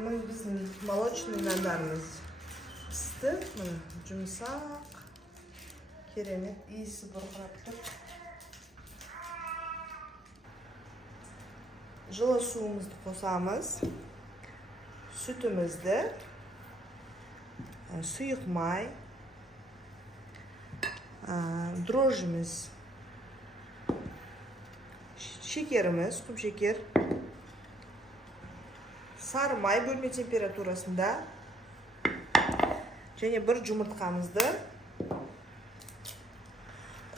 Bizim молочный nanlarımız pişti. Yumuşak. Keremet, iyisi burqırattık. Жылы суымызды қосамыз. Sütümüzді, сұйық май, дрожжіміз, шекеріміз, күп шекер, сары май бөлме температурасында, және бір жұмыртқамызды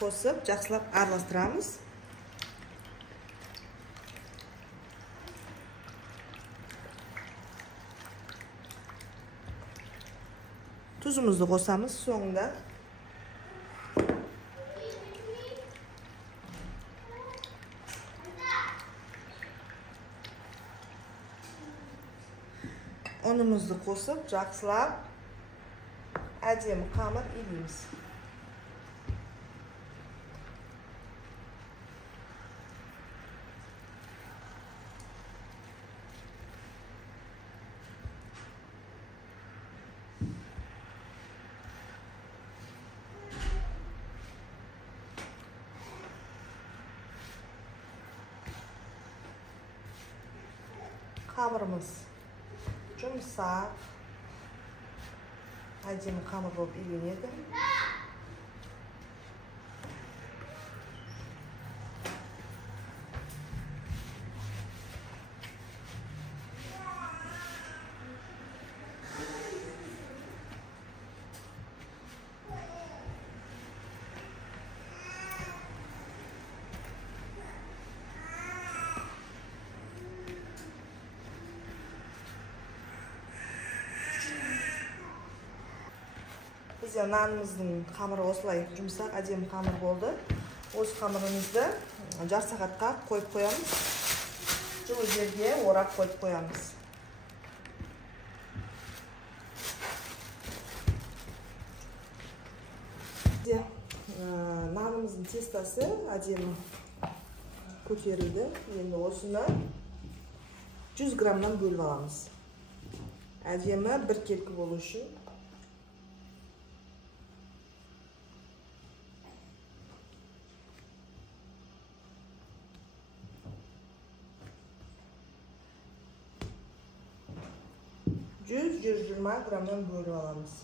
қосып, жақсылап араластырамыз. Tuzumuzu қосамыз соңында. Unumuzu қосып, жақсылап әдемі қамыр илейміз. Қамырымыз жұмсақ, әдемі қамыр болып иленеді. Бізде нанымыздың қамыры осылай жұмсақ, әдемі қамыр болды. Осы қамырымызды жарты сағатқа қойып қоямыз. Жылы жерге орап қойып қоямыз. Нанымыздың тестасы әдемі көтерілді. Енді осыны 100 граммнан бөліп аламыз. Әдемі бір келкі болу үшін. Жүз 120 граммнан бөліп аламыз.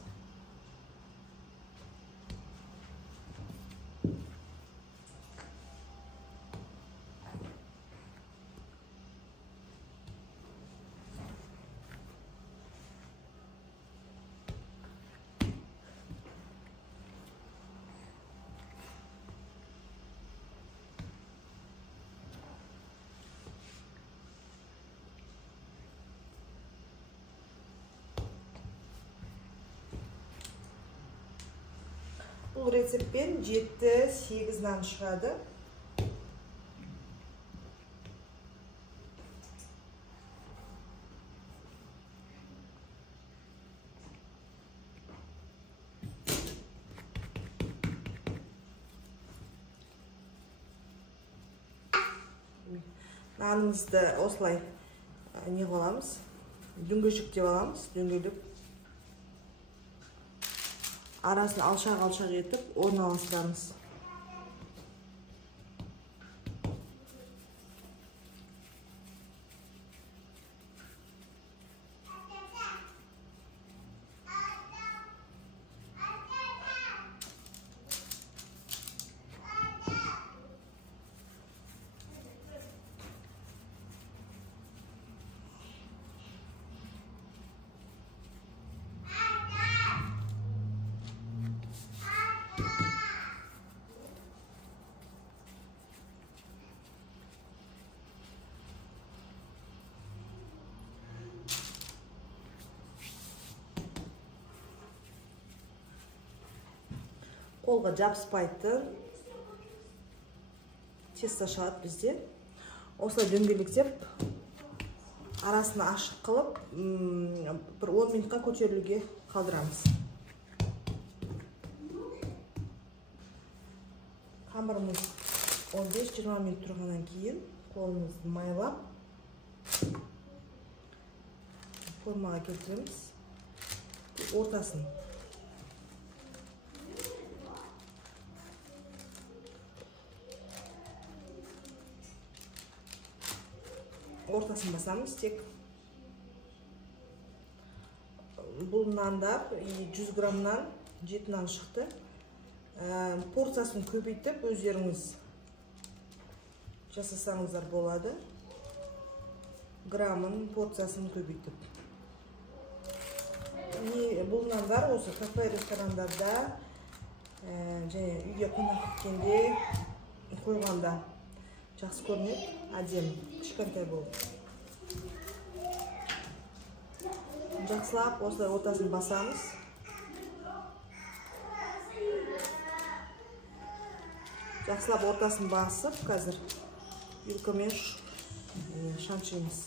Бұл рецептпен 7-8 нан шығады. Нанымызды осылай не қыламыз? Дөңгешек деп аламыз, дөңгелеп. Арасын алшақ-алшақ етіп, орналастырамыз. Қолға жабыспайтын тесто шығады бізде. Осылай дөңгелектеп, арасын ашық қылып, бір 10 минутқа көтерілуге қалдырамыз. Қамырымыз 15-20 минут тұрғаннан кейін қолымызды майлап, формаға келтіреміз. Ортасын. Ортасын басамыз тек. Бұл нандар 100 граммнан 7 нан шықты. Порциясын көбейтіп өздеріңіз жасасаңыздар болады. Граммын порциясын көбейтіп. Бұл нандар осы кафе ресторандарда және үйге қонақ кеткенде қойғанда жақсы көрінеді, әдемі, кішкентай болып. Жақсылап осылай ортасын басамыз. Жақсылап ортасын басып, қазір вилкамен шаншимыз.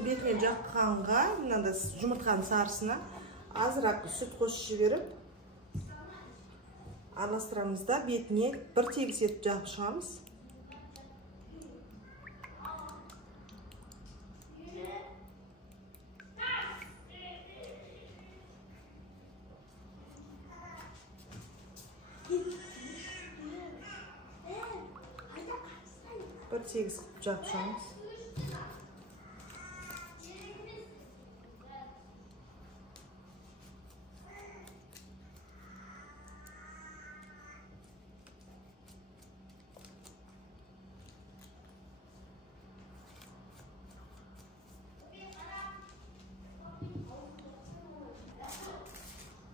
Бетіне жаққанға, мынандай жұмыртқаның сарысына азырақ сүт қосып жіберіп, араластырамыз да бетіне бір тегіс етіп жағып шығамыз. Бір тегіс жағып шығамыз.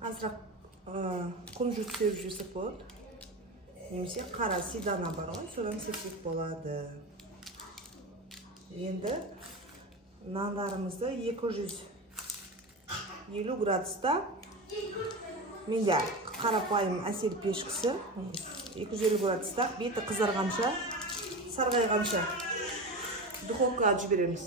Азырақ күнжіт сеуіп жесек болады. Немесе қара сидана бар ғой, содан сепсек болады. Енді нандарымызды 250 градуста, менде қарапайым әсел пешкісі, 250 градуста беті қызарғанша, сарғайғанша духовкаға жібереміз.